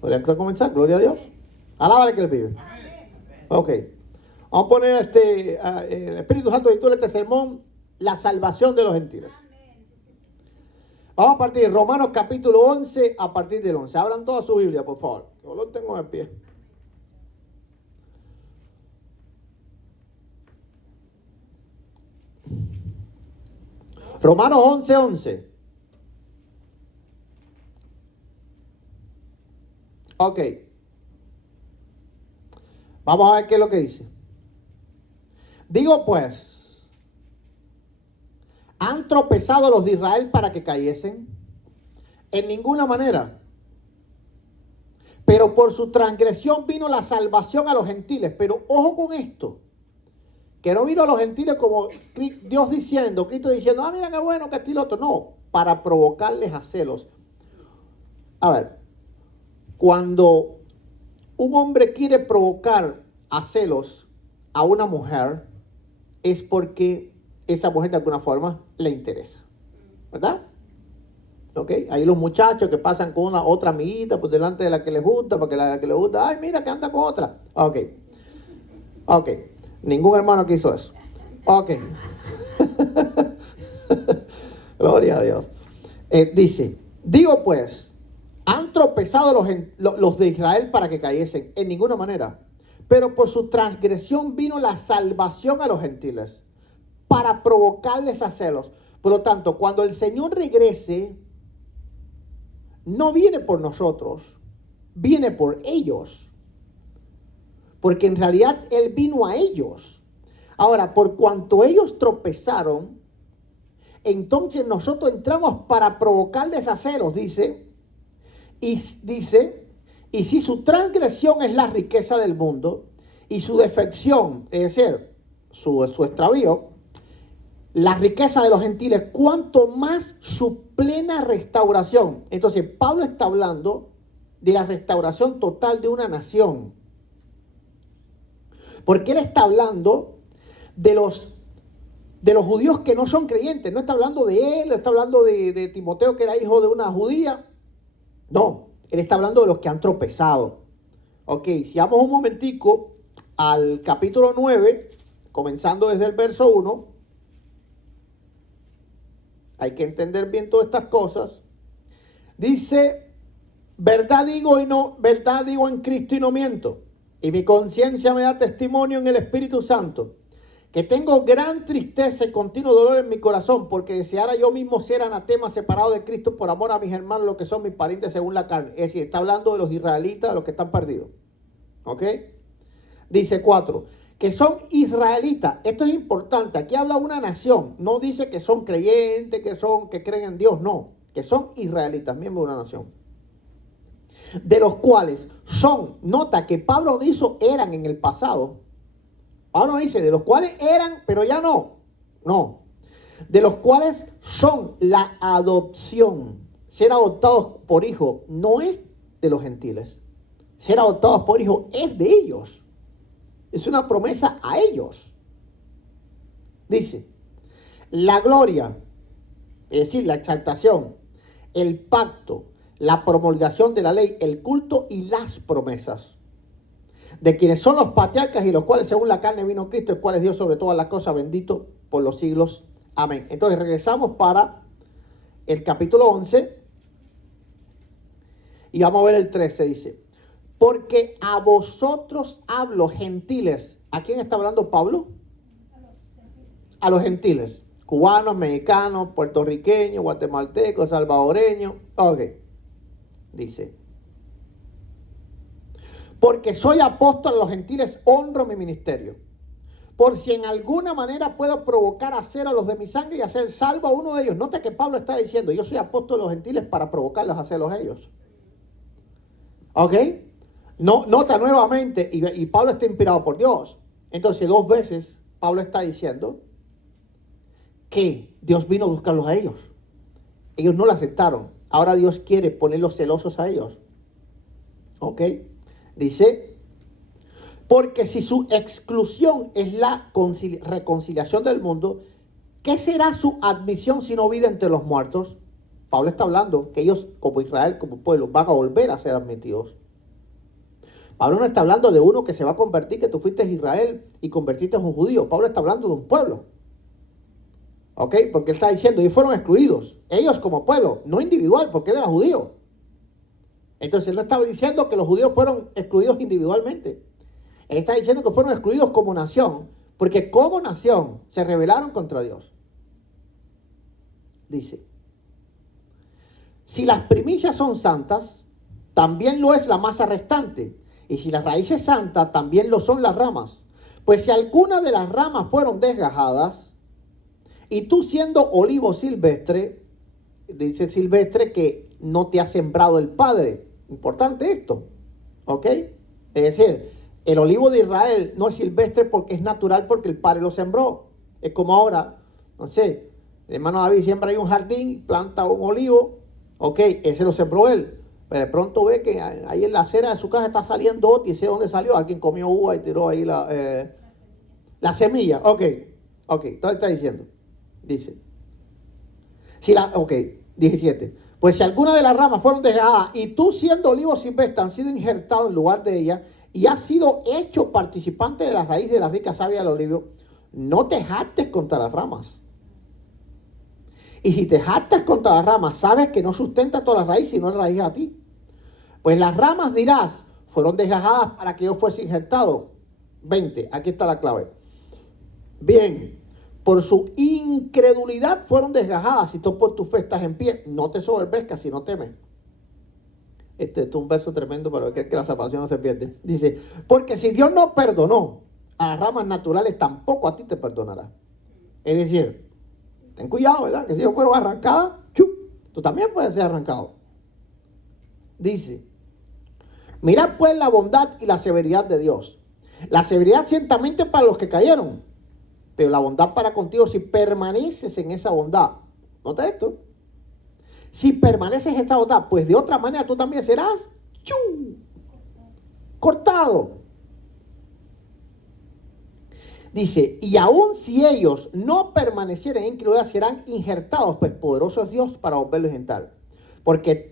¿Podrían comenzar? Gloria a Dios. Alábale que Él vive. Ok. Vamos a poner el Espíritu Santo titula este sermón, la salvación de los gentiles. Vamos a partir de Romanos capítulo 11 a partir del 11. Abran toda su Biblia, por favor. Yo lo tengo en pie. Romanos 11, 11. Ok. Vamos a ver qué es lo que dice. Digo pues, ¿han tropezado los de Israel para que cayesen? En ninguna manera. Pero por su transgresión vino la salvación a los gentiles. Pero ojo con esto. Que no vino a los gentiles como Dios diciendo, Cristo diciendo, ah, mira qué bueno que este y lo otro. No, para provocarles a celos. A ver, cuando un hombre quiere provocar a celos a una mujer, es porque esa mujer de alguna forma le interesa. ¿Verdad? ¿Ok? Ahí los muchachos que pasan con una otra amiguita por delante de la que les gusta, porque la que les gusta, ay, mira que anda con otra. Ok. Ok. Ningún hermano que hizo eso. Ok. Gloria a Dios. Dice, digo pues, ¿han tropezado los de Israel para que cayesen? En ninguna manera. Pero por su transgresión vino la salvación a los gentiles, para provocarles a celos. Por lo tanto, cuando el Señor regrese, no viene por nosotros, viene por ellos. Porque en realidad Él vino a ellos. Ahora, por cuanto ellos tropezaron, entonces nosotros entramos para provocarles a celos, dice, y si su transgresión es la riqueza del mundo, y su defección, es decir, su extravío, la riqueza de los gentiles, cuanto más su plena restauración. Entonces, Pablo está hablando de la restauración total de una nación. Porque él está hablando de los judíos que no son creyentes. No está hablando de él, está hablando de Timoteo, que era hijo de una judía. No, él está hablando de los que han tropezado. Ok, si vamos un momentico al capítulo 9, comenzando desde el verso 1. Hay que entender bien todas estas cosas. Dice, verdad digo en Cristo y no miento. Y mi conciencia me da testimonio en el Espíritu Santo, que tengo gran tristeza y continuo dolor en mi corazón, porque deseara yo mismo ser anatema, separado de Cristo por amor a mis hermanos, los que son mis parientes según la carne. Es decir, está hablando de los israelitas, de los que están perdidos. ¿Ok? Dice 4, que son israelitas. Esto es importante. Aquí habla una nación. No dice que son creyentes, que creen en Dios. No, que son israelitas, miembros de una nación. De los cuales son, nota que Pablo dijo eran en el pasado. Pablo dice de los cuales eran, pero ya no. No. De los cuales son la adopción. Ser adoptados por hijo no es de los gentiles. Ser adoptados por hijo es de ellos. Es una promesa a ellos. Dice, la gloria, es decir, la exaltación, el pacto, la promulgación de la ley, el culto y las promesas, de quienes son los patriarcas y los cuales según la carne vino Cristo, el cual es Dios sobre todas las cosas, bendito por los siglos. Amén. Entonces regresamos para el capítulo 11 y vamos a ver el 13, dice, porque a vosotros hablo, gentiles. ¿A quién está hablando Pablo? A los gentiles, cubanos, mexicanos, puertorriqueños, guatemaltecos, salvadoreños. Ok. Dice, porque soy apóstol a los gentiles, honro mi ministerio. Por si en alguna manera puedo provocar a cero a los de mi sangre y hacer salvo a uno de ellos. Nota que Pablo está diciendo, yo soy apóstol a los gentiles para provocarlos a celos a ellos. ¿Ok? No, nota nuevamente, y Pablo está inspirado por Dios. Entonces 2 veces Pablo está diciendo que Dios vino a buscarlos a ellos. Ellos no lo aceptaron. Ahora Dios quiere ponerlos celosos a ellos. ¿Ok? Dice, porque si su exclusión es la reconciliación del mundo, ¿qué será su admisión si no vida entre los muertos? Pablo está hablando que ellos como Israel, como pueblo, van a volver a ser admitidos Pablo no está hablando de uno que se va a convertir, que tú fuiste a Israel y convertiste en un judío. Pablo está hablando de un pueblo. ¿Ok? Porque él está diciendo, ellos fueron excluidos. Ellos como pueblo, no individual, porque él era judío. Entonces él no estaba diciendo que los judíos fueron excluidos individualmente. Él está diciendo que fueron excluidos como nación, porque como nación se rebelaron contra Dios. Dice, si las primicias son santas, también lo es la masa restante. Y si la raíz es santa, también lo son las ramas. Pues si alguna de las ramas fueron desgajadas, y tú siendo olivo silvestre, dice silvestre que no te ha sembrado el Padre. Importante esto, ¿ok? Es decir, el olivo de Israel no es silvestre porque es natural, porque el Padre lo sembró. Es como ahora, no sé, el hermano David siembra ahí un jardín, planta un olivo, ok, ese lo sembró él. Pero de pronto ve que ahí en la acera de su casa está saliendo otro y sé dónde salió. Alguien comió uva y tiró ahí la semilla. Ok, entonces está diciendo, dice, ok, 17. Pues si alguna de las ramas fueron desgajadas y tú siendo olivo silvestre han sido injertado en lugar de ella y has sido hecho participante de la raíz de la rica savia del olivo, no te jactes contra las ramas. Y si te jactas contra las ramas, sabes que no sustenta toda la raíz, sino la raíz a ti. Pues las ramas, dirás, fueron desgajadas para que yo fuese injertado. 20, aquí está la clave. Bien, por su incredulidad fueron desgajadas, y tú por tu fe estás en pie. No te soberbezcas si no temes. Este es un verso tremendo para ver que la salvación no se pierde. Dice, porque si Dios no perdonó a las ramas naturales, tampoco a ti te perdonará. Es decir, ten cuidado, ¿verdad? Que si yo fuera arrancada, tú también puedes ser arrancado. Dice, mirad pues la bondad y la severidad de Dios. La severidad ciertamente para los que cayeron, pero la bondad para contigo si permaneces en esa bondad. Nota esto. Si permaneces en esta bondad, pues de otra manera tú también serás cortado. Dice, y aun si ellos no permanecieren en incredulidad, serán injertados, pues poderoso es Dios para volverlos a injertar. Porque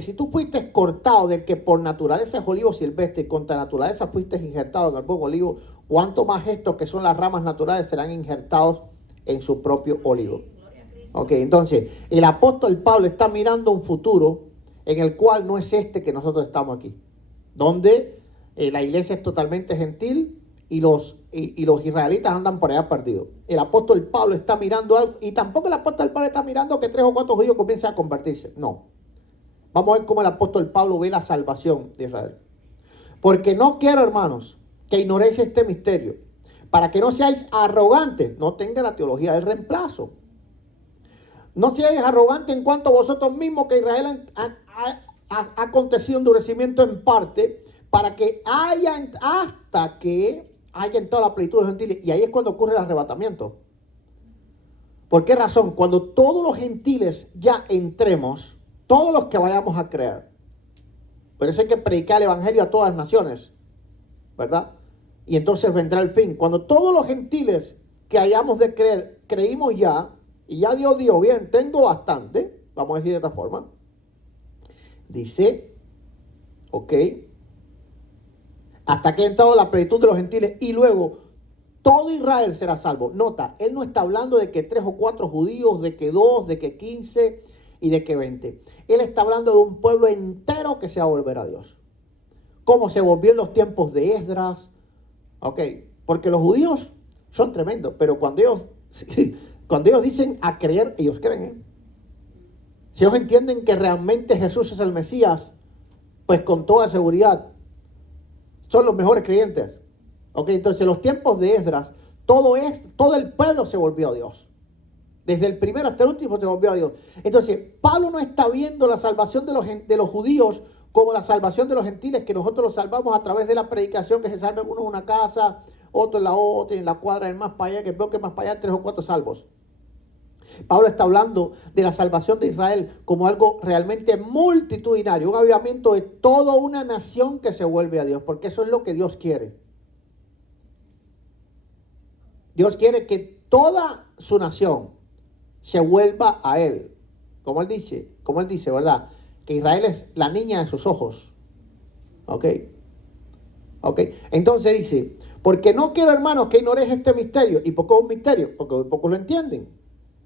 si tú fuiste cortado del que por naturaleza es olivo silvestre y contra naturaleza fuiste injertado en el buen olivo, cuánto más estos que son las ramas naturales serán injertados en su propio olivo. Ok, entonces el apóstol Pablo está mirando un futuro en el cual no es este que nosotros estamos aquí, donde la iglesia es totalmente gentil y los israelitas andan por allá perdidos. El apóstol Pablo está mirando algo, y tampoco el apóstol Pablo está mirando que 3 o 4 judíos comiencen a convertirse. No. Vamos a ver cómo el apóstol Pablo ve la salvación de Israel. Porque no quiero, hermanos, que ignoréis este misterio, para que no seáis arrogantes, no tengan la teología del reemplazo. No seáis arrogantes en cuanto a vosotros mismos, que Israel ha acontecido endurecimiento en parte, para que hasta que haya en toda la plenitud de los gentiles. Y ahí es cuando ocurre el arrebatamiento. ¿Por qué razón? Cuando todos los gentiles ya entremos, todos los que vayamos a creer. Por eso hay que predicar el evangelio a todas las naciones, ¿verdad? Y entonces vendrá el fin. Cuando todos los gentiles que hayamos de creer, creímos ya, y ya Dios dijo, bien, tengo bastante, vamos a decir de esta forma. Dice, ok, hasta que ha entrado la plenitud de los gentiles y luego todo Israel será salvo. Nota, él no está hablando de que 3 o 4 judíos, de que 2, de que 15 y de que 20. Él está hablando de un pueblo entero que se va a volver a Dios. Como se volvió en los tiempos de Esdras. Ok, porque los judíos son tremendos, pero cuando ellos dicen a creer, ellos creen. Si ellos entienden que realmente Jesús es el Mesías, pues con toda seguridad son los mejores creyentes. Ok, entonces en los tiempos de Esdras, todo el pueblo se volvió a Dios. Desde el primero hasta el último se volvió a Dios. Entonces, Pablo no está viendo la salvación de los judíos como la salvación de los gentiles, que nosotros los salvamos a través de la predicación, que se salven uno en una casa, otro en la otra, y en la cuadra, el más para allá, que veo que más para allá 3 o 4 salvos. Pablo está hablando de la salvación de Israel como algo realmente multitudinario, un avivamiento de toda una nación que se vuelve a Dios, porque eso es lo que Dios quiere. Dios quiere que toda su nación se vuelva a Él. Como él dice, ¿verdad? Que Israel es la niña de sus ojos. ¿Ok? ¿Ok? Entonces dice, porque no quiero, hermanos, que ignoréis este misterio. ¿Y por qué es un misterio? Porque muy pocos lo entienden.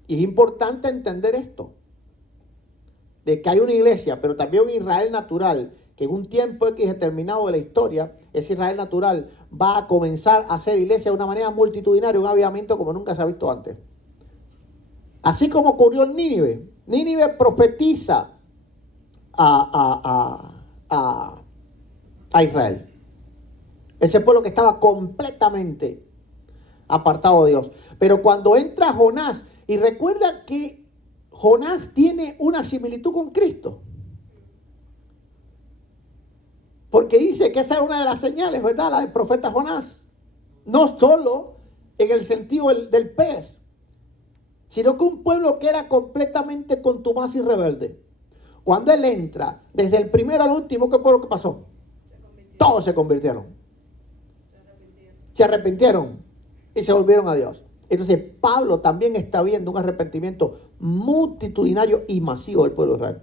Y es importante entender esto, de que hay una iglesia, pero también un Israel natural, que en un tiempo X determinado de la historia, ese Israel natural va a comenzar a hacer iglesia de una manera multitudinaria, un avivamiento como nunca se ha visto antes. Así como ocurrió en Nínive. Nínive profetiza a Israel. Ese pueblo que estaba completamente apartado de Dios. Pero cuando entra Jonás, y recuerda que Jonás tiene una similitud con Cristo. Porque dice que esa es una de las señales, ¿verdad? La del profeta Jonás. No solo en el sentido del pez, sino que un pueblo que era completamente contumaz y rebelde. Cuando él entra, desde el primero al último, ¿qué fue lo que pasó? Todos se convirtieron. Se arrepintieron y se volvieron a Dios. Entonces Pablo también está viendo un arrepentimiento multitudinario y masivo del pueblo de Israel.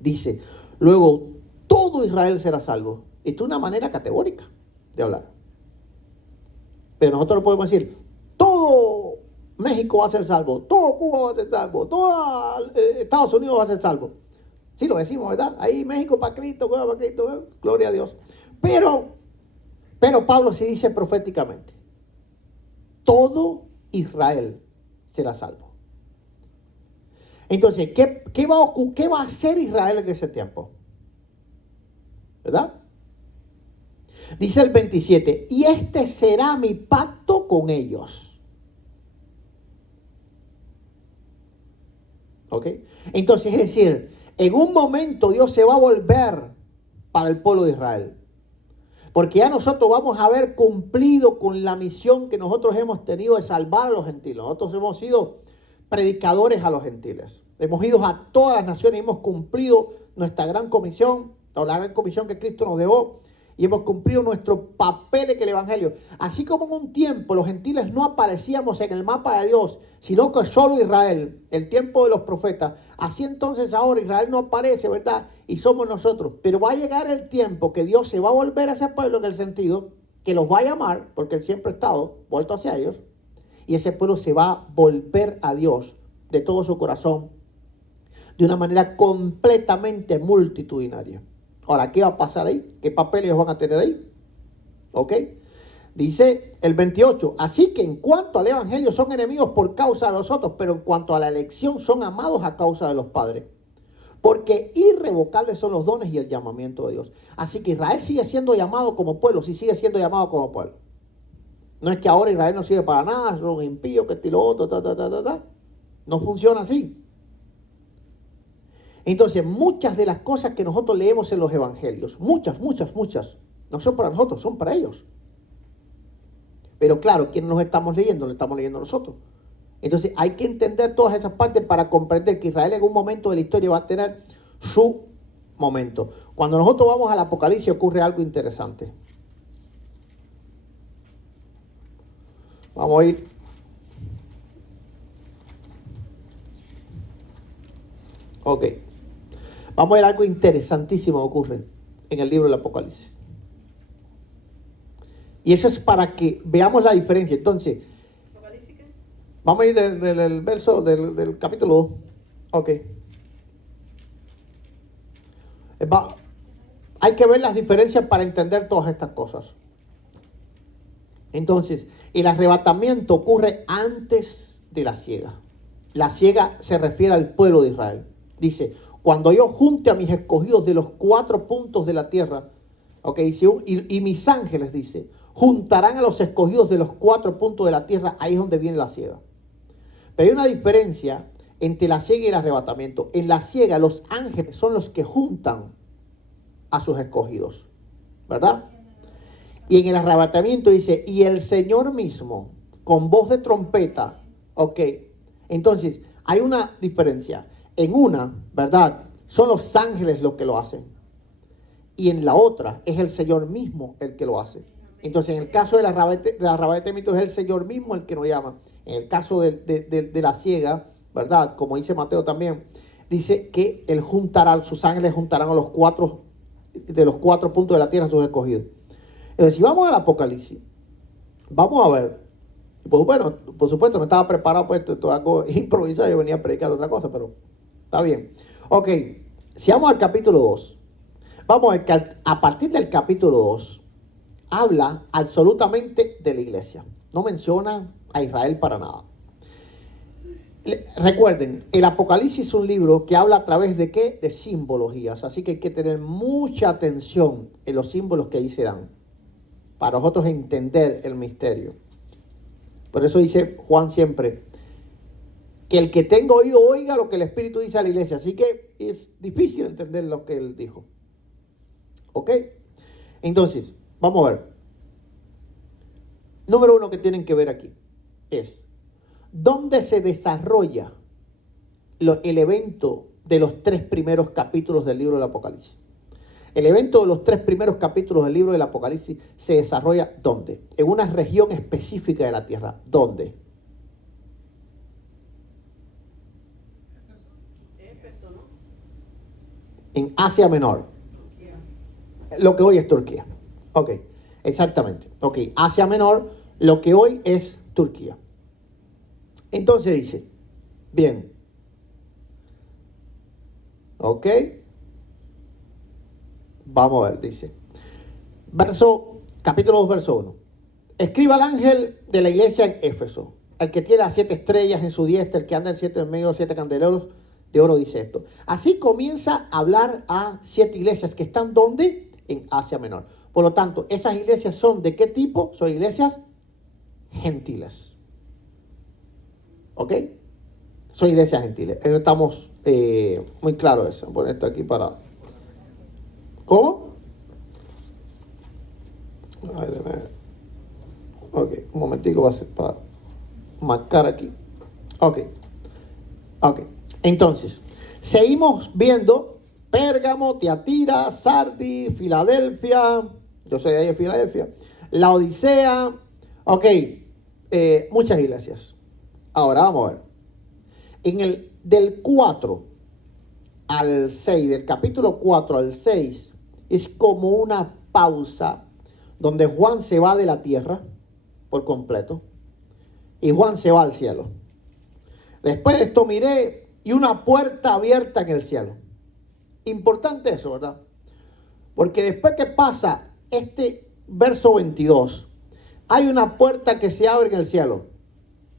Dice, luego todo Israel será salvo. Esto es una manera categórica de hablar. Pero nosotros no podemos decir, todo México va a ser salvo, todo Cuba va a ser salvo, todo Estados Unidos va a ser salvo. Sí lo decimos, ¿verdad? Ahí México para Cristo, Cuba para Cristo, gloria a Dios. Pero Pablo sí dice proféticamente, todo Israel será salvo. Entonces, ¿qué va a hacer Israel en ese tiempo? ¿Verdad? Dice el 27, y este será mi pacto con ellos. ¿Ok? Entonces, es decir, en un momento Dios se va a volver para el pueblo de Israel. Porque ya nosotros vamos a haber cumplido con la misión que nosotros hemos tenido de salvar a los gentiles. Nosotros hemos sido predicadores a los gentiles. Hemos ido a todas las naciones y hemos cumplido nuestra gran comisión, la gran comisión que Cristo nos dejó, y hemos cumplido nuestro papel en el Evangelio. Así como en un tiempo los gentiles no aparecíamos en el mapa de Dios, sino que solo Israel, el tiempo de los profetas, así entonces ahora Israel no aparece, ¿verdad? Y somos nosotros. Pero va a llegar el tiempo que Dios se va a volver a ese pueblo en el sentido que los va a llamar, porque Él siempre ha estado vuelto hacia ellos, y ese pueblo se va a volver a Dios de todo su corazón, de una manera completamente multitudinaria. Ahora, ¿qué va a pasar ahí? ¿Qué papel ellos van a tener ahí? ¿Ok? Dice el 28, así que en cuanto al evangelio son enemigos por causa de nosotros, pero en cuanto a la elección son amados a causa de los padres. Porque irrevocables son los dones y el llamamiento de Dios. Así que Israel sigue siendo llamado como pueblo, sí sigue siendo llamado como pueblo. No es que ahora Israel no sirve para nada, son impíos, que estilo otro, No funciona así. Entonces, muchas de las cosas que nosotros leemos en los evangelios, muchas, no son para nosotros, son para ellos. Pero claro, ¿quiénes los estamos leyendo? Lo estamos leyendo nosotros. Entonces, hay que entender todas esas partes para comprender que Israel en un momento de la historia va a tener su momento. Cuando nosotros vamos al Apocalipsis ocurre algo interesante. Vamos a ir. Ok. Vamos a ver algo interesantísimo que ocurre en el libro del Apocalipsis. Y eso es para que veamos la diferencia. Entonces, vamos a ir del verso del capítulo 2. Ok. Hay que ver las diferencias para entender todas estas cosas. Entonces, el arrebatamiento ocurre antes de la siega. La siega se refiere al pueblo de Israel. Dice, cuando yo junte a mis escogidos de los 4 puntos de la tierra, okay, dice, y mis ángeles, dice, juntarán a los escogidos de los 4 puntos de la tierra, ahí es donde viene la siega. Pero hay una diferencia entre la siega y el arrebatamiento. En la siega los ángeles son los que juntan a sus escogidos, ¿verdad? Y en el arrebatamiento dice, y el Señor mismo, con voz de trompeta, ok. Entonces, hay una diferencia. En una, ¿verdad? Son los ángeles los que lo hacen. Y en la otra es el Señor mismo el que lo hace. Entonces, en el caso del arrebatamiento es el Señor mismo el que nos llama. En el caso de la siega, ¿verdad? Como dice Mateo también, dice que Él juntará, sus ángeles juntarán a los 4 puntos de la tierra a sus escogidos. Entonces, si vamos al Apocalipsis, vamos a ver. Pues bueno, por supuesto, no estaba preparado, pues esto es algo improvisado, yo venía a predicar otra cosa, pero está bien. Ok, si vamos al capítulo 2, vamos a ver que a partir del capítulo 2, habla absolutamente de la iglesia. No menciona a Israel para nada. Recuerden, el Apocalipsis es un libro que habla a través de ¿qué? De simbologías. Así que hay que tener mucha atención en los símbolos que ahí se dan, para nosotros entender el misterio. Por eso dice Juan siempre, que el que tenga oído oiga lo que el Espíritu dice a la iglesia. Así que es difícil entender lo que él dijo. ¿Ok? Entonces, vamos a ver. Número uno que tienen que ver aquí es dónde se desarrolla el evento de los 3 primeros capítulos del libro del Apocalipsis. El evento de los 3 primeros capítulos del libro del Apocalipsis se desarrolla ¿dónde? En una región específica de la tierra. ¿Dónde? Éfeso, ¿no? En Asia Menor. Lo que hoy es Turquía. Ok, exactamente. Ok, Asia Menor, lo que hoy es Turquía. Entonces dice, bien. Ok. Vamos a ver, dice. Capítulo 2, verso 1. Escriba al ángel de la iglesia en Éfeso, el que tiene las 7 estrellas en su diestra, el que anda en medio de 7 candeleros de oro, dice esto. Así comienza a hablar a 7 iglesias que están ¿dónde? En Asia Menor. Por lo tanto, esas iglesias son ¿de qué tipo? Son iglesias gentiles. ¿Ok? Son iglesias gentiles. Estamos muy claros eso. Voy a poner esto aquí para... ¿Cómo? Ok, un momentico va a ser para marcar aquí. Ok. Entonces, seguimos viendo Pérgamo, Tiatira, Sardis, Filadelfia. Yo soy de ahí de Filadelfia. La Odisea. Ok, muchas iglesias. Ahora vamos a ver. Del 4 al 6, del capítulo 4 al 6, es como una pausa donde Juan se va de la tierra por completo y Juan se va al cielo. Después de esto miré y una puerta abierta en el cielo. Importante eso, ¿verdad? Porque después que pasa este verso 22, hay una puerta que se abre en el cielo.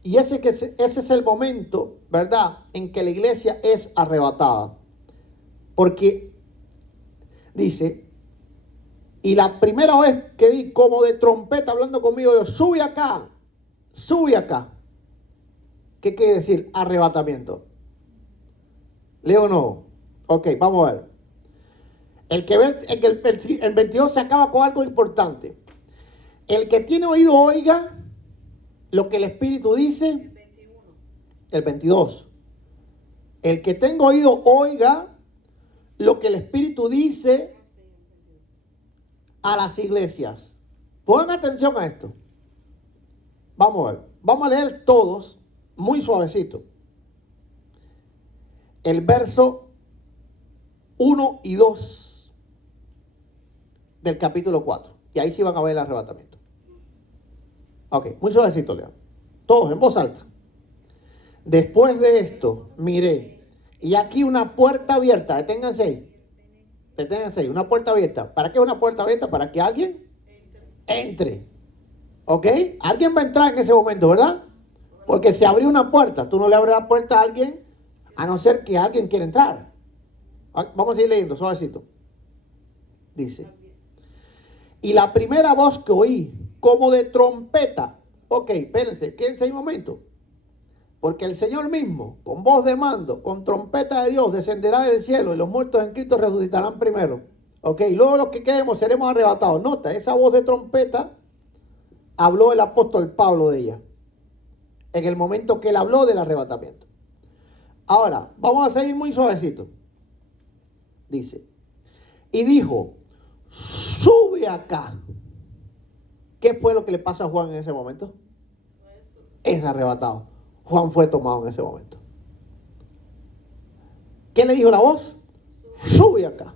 Y ese es el momento, ¿verdad?, en que la iglesia es arrebatada. Porque dice, y la primera vez que vi como de trompeta hablando conmigo, yo, sube acá, sube acá. ¿Qué quiere decir arrebatamiento? ¿Leo o no? Ok, vamos a ver. El 22 se acaba con algo importante. El que tiene oído oiga lo que el Espíritu dice. El 21. El 22. El que tenga oído oiga lo que el Espíritu dice a las iglesias. Pongan atención a esto. Vamos a ver. Vamos a leer todos muy suavecito. El verso 1 y 2 del capítulo 4. Y ahí sí van a ver el arrebatamiento. Ok, muy suavecito, lean. Todos en voz alta. Después de esto, miré, y aquí una puerta abierta. Deténganse ahí. Deténganse ahí. Una puerta abierta. ¿Para qué una puerta abierta? Para que alguien entre. ¿Ok? Alguien va a entrar en ese momento, ¿verdad? Porque si abrió una puerta, tú no le abres la puerta a alguien, a no ser que alguien quiera entrar. Vamos a ir leyendo, suavecito. Dice. Y la primera voz que oí, como de trompeta. Ok, espérense, quédense ahí un momento. Porque el Señor mismo, con voz de mando, con trompeta de Dios, descenderá del cielo y los muertos en Cristo resucitarán primero. Ok, luego los que quedemos seremos arrebatados. Nota, esa voz de trompeta habló el apóstol Pablo de ella. En el momento que él habló del arrebatamiento. Ahora, vamos a seguir muy suavecito. Dice, y dijo, sube acá. ¿Qué fue lo que le pasó a Juan en ese momento? Es arrebatado. Juan fue tomado en ese momento. ¿Qué le dijo la voz? Sube acá.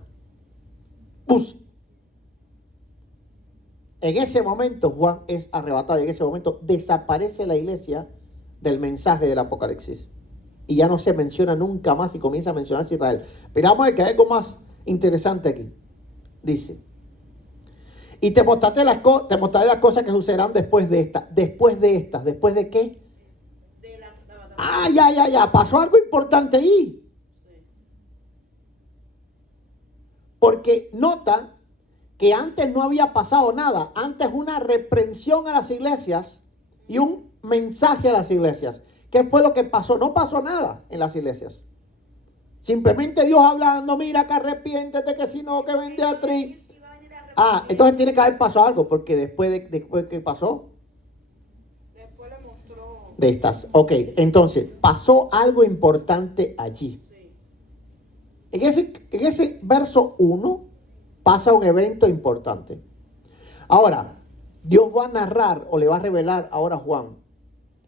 En ese momento Juan es arrebatado y en ese momento desaparece la iglesia del mensaje del Apocalipsis. Y ya no se menciona nunca más y comienza a mencionarse Israel. Pero vamos a ver que hay algo más interesante aquí. Dice, y te mostraré las cosas que sucederán después de estas. ¿Después de estas? ¿Después de qué? De la Ah, ya. Pasó algo importante ahí. Sí. Porque nota que antes no había pasado nada. Antes una reprensión a las iglesias y un mensaje a las iglesias. ¿Qué fue lo que pasó? No pasó nada en las iglesias. Simplemente Dios hablando, mira que arrepiéntete, que si no, que vende a tri. Entonces tiene que haber pasado algo, porque después ¿qué pasó? Después le mostró. De estas. Ok, entonces, pasó algo importante allí. Sí. En ese verso 1 pasa un evento importante. Ahora, Dios va a narrar o le va a revelar ahora a Juan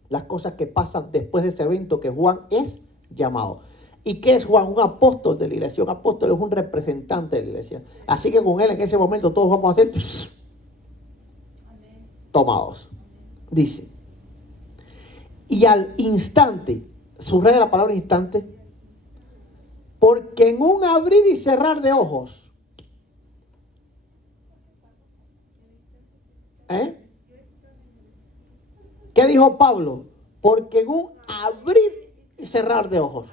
las cosas que pasan después de ese evento que Juan es llamado. ¿Y qué es Juan? Un apóstol de la iglesia. Un apóstol es un representante de la iglesia. Así que con él en ese momento todos vamos a ser tomados. Dice, y al instante, subraya la palabra instante, porque en un abrir y cerrar de ojos, ¿qué dijo Pablo? Porque en un abrir y cerrar de ojos.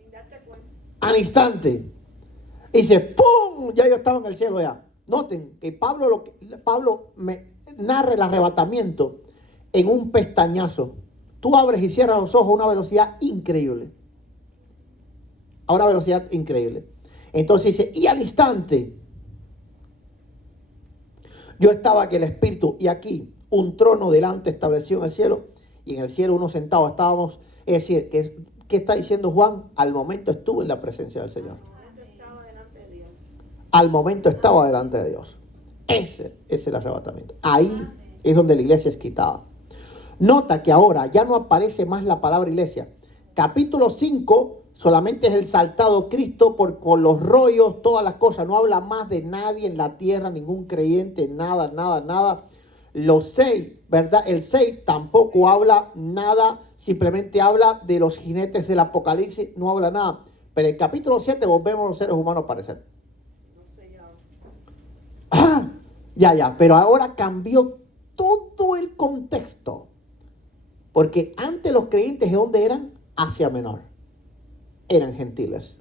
Sin darte cuenta. Al instante. Dice, ¡pum! Ya yo estaba en el cielo ya. Noten que Pablo me narra el arrebatamiento en un pestañazo. Tú abres y cierras los ojos a una velocidad increíble. A una velocidad increíble. Entonces dice, y al instante, yo estaba que el Espíritu, y aquí un trono delante estableció en el cielo, y en el cielo uno sentado estábamos. Es decir, ¿qué está diciendo Juan? Al momento estuvo en la presencia del Señor. Estaba delante de Dios. Al momento estaba delante de Dios. Ese es el arrebatamiento. Ahí es donde la iglesia es quitada. Nota que ahora ya no aparece más la palabra iglesia. Capítulo 5 solamente es el saltado Cristo con los rollos, todas las cosas. No habla más de nadie en la tierra, ningún creyente, nada. Los 6, ¿verdad? El 6 tampoco habla nada, simplemente habla de los jinetes del Apocalipsis, no habla nada. Pero en el capítulo 7 volvemos a los seres humanos a aparecer. No sé ya. Pero ahora cambió todo el contexto. Porque antes los creyentes, ¿de dónde eran? Asia Menor. Eran gentiles.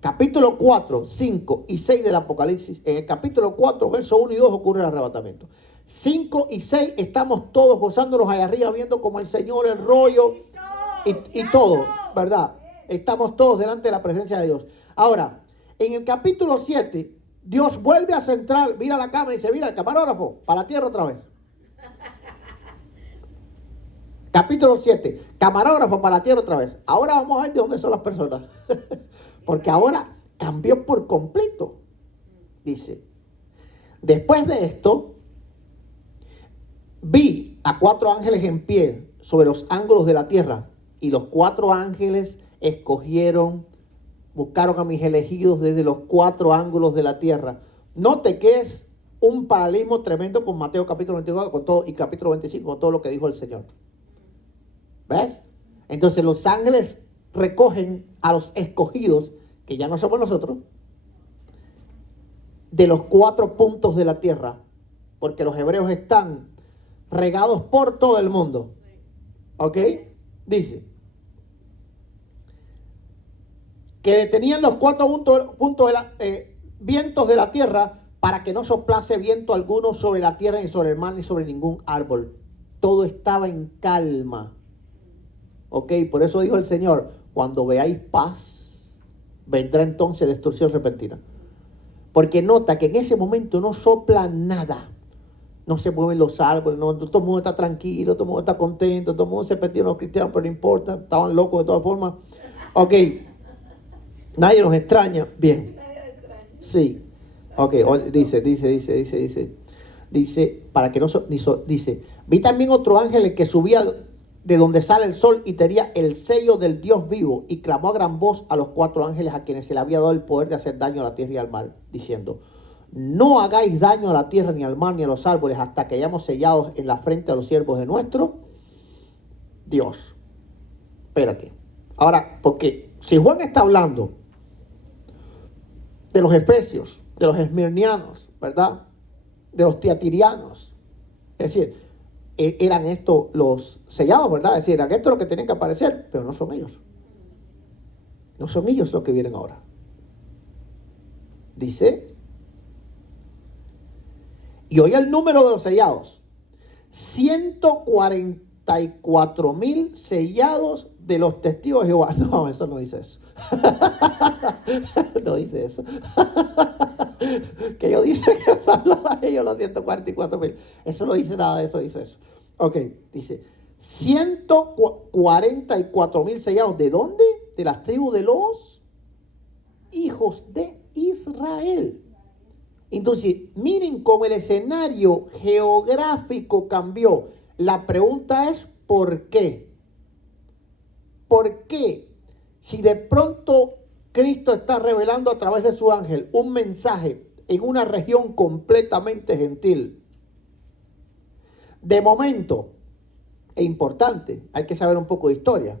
Capítulo 4, 5 y 6 del Apocalipsis. En el capítulo 4, versos 1 y 2 ocurre el arrebatamiento. 5 y 6 estamos todos gozándonos allá arriba, viendo como el Señor, el rollo y todo, ¿verdad? Estamos todos delante de la presencia de Dios. Ahora, en el capítulo 7, Dios vuelve a centrar, mira la cámara y dice, mira el camarógrafo, para la tierra otra vez. Capítulo 7, camarógrafo para la tierra otra vez. Ahora vamos a ver de dónde son las personas. Porque ahora cambió por completo. Dice, después de esto, vi a 4 ángeles en pie sobre los ángulos de la tierra. Y los 4 ángeles buscaron a mis elegidos desde los 4 ángulos de la tierra. Note que es un paralelismo tremendo con Mateo capítulo 24 con todo, y capítulo 25 con todo lo que dijo el Señor. ¿Ves? Entonces los ángeles recogen a los escogidos, que ya no somos nosotros, de los 4 puntos de la tierra, porque los hebreos están regados por todo el mundo. ¿Ok? Dice que detenían los 4 puntos de vientos de la tierra para que no soplase viento alguno sobre la tierra, ni sobre el mar, ni sobre ningún árbol. Todo estaba en calma. Ok, por eso dijo el Señor, cuando veáis paz, vendrá entonces destrucción repentina. Porque nota que en ese momento no sopla nada. No se mueven los árboles, todo el mundo está tranquilo, todo el mundo está contento, todo el mundo se perdió, los cristianos, pero no importa, estaban locos de todas formas. Ok, nadie nos extraña. Bien. Sí. Ok, dice, para que no, dice, vi también otro ángel que subía de donde sale el sol y tenía el sello del Dios vivo, y clamó a gran voz a los 4 ángeles a quienes se le había dado el poder de hacer daño a la tierra y al mar, diciendo, no hagáis daño a la tierra, ni al mar, ni a los árboles, hasta que hayamos sellado en la frente a los siervos de nuestro Dios. Espérate. Ahora, porque si Juan está hablando de los efesios, de los esmirnianos, ¿verdad? De los tiatirianos, es decir, eran estos los sellados, ¿verdad? Es decir, eran estos los que tenían que aparecer, pero no son ellos. No son ellos los que vienen ahora. Dice, y hoy el número de los sellados, 144,000 sellados de los testigos de Jehová. No, eso no dice eso. No dice eso. Que yo dice que hablaba de ellos los 144,000. Eso no dice nada de eso, dice eso. Ok, dice 144,000 sellados. ¿De dónde? De las tribus de los hijos de Israel. Entonces, miren cómo el escenario geográfico cambió. La pregunta es, ¿por qué? ¿Por qué? Si de pronto Cristo está revelando a través de su ángel un mensaje en una región completamente gentil. De momento, e importante, hay que saber un poco de historia.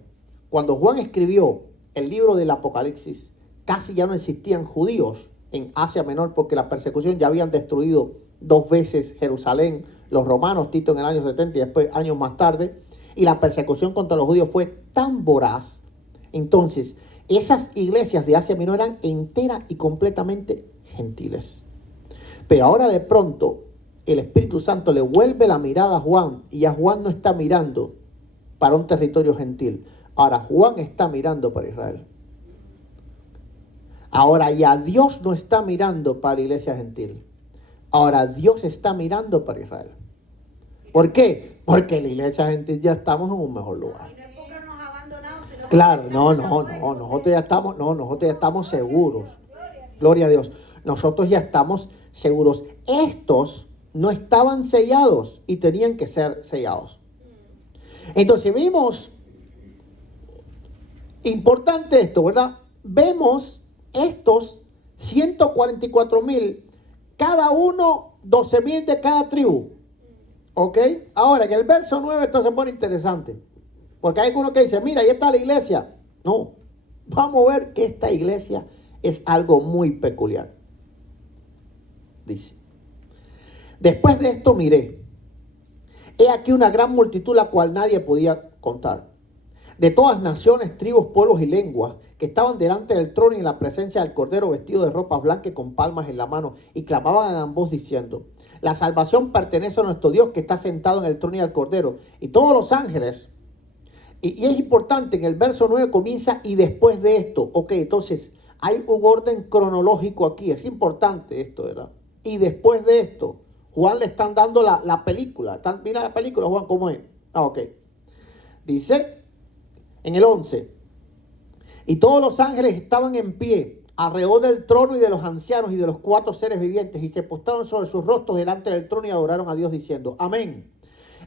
Cuando Juan escribió el libro del Apocalipsis, casi ya no existían judíos en Asia Menor porque la persecución ya habían destruido 2 veces Jerusalén, los romanos, Tito en el año 70 y después años más tarde, y la persecución contra los judíos fue tan voraz. Entonces, esas iglesias de Asia Menor eran enteras y completamente gentiles. Pero ahora de pronto el Espíritu Santo le vuelve la mirada a Juan y ya Juan no está mirando para un territorio gentil. Ahora Juan está mirando para Israel. Ahora ya Dios no está mirando para la iglesia gentil. Ahora Dios está mirando para Israel. ¿Por qué? Porque la iglesia gentil ya estamos en un mejor lugar. Claro, nosotros ya estamos seguros. Gloria a Dios. Nosotros ya estamos seguros. Estos no estaban sellados y tenían que ser sellados. Entonces vimos, importante esto, ¿verdad? Vemos estos 144,000, cada uno 12,000 de cada tribu. ¿Ok? Ahora, en el verso 9 esto se pone interesante. Porque hay uno que dice, mira, ahí está la iglesia. No, vamos a ver que esta iglesia es algo muy peculiar. Dice, después de esto miré, he aquí una gran multitud la cual nadie podía contar, de todas naciones, tribus, pueblos y lenguas, que estaban delante del trono y en la presencia del Cordero, vestido de ropas blancas y con palmas en la mano, y clamaban a ambos diciendo, la salvación pertenece a nuestro Dios que está sentado en el trono y al Cordero. Y todos los ángeles, y es importante, en el verso 9 comienza, y después de esto, ok, entonces hay un orden cronológico aquí, es importante esto, ¿verdad? Y después de esto, Juan le están dando la película. Mira la película, Juan, ¿cómo es? Ok. Dice en el 11, y todos los ángeles estaban en pie alrededor del trono y de los ancianos y de los 4 seres vivientes, y se postraron sobre sus rostros delante del trono y adoraron a Dios diciendo, amén.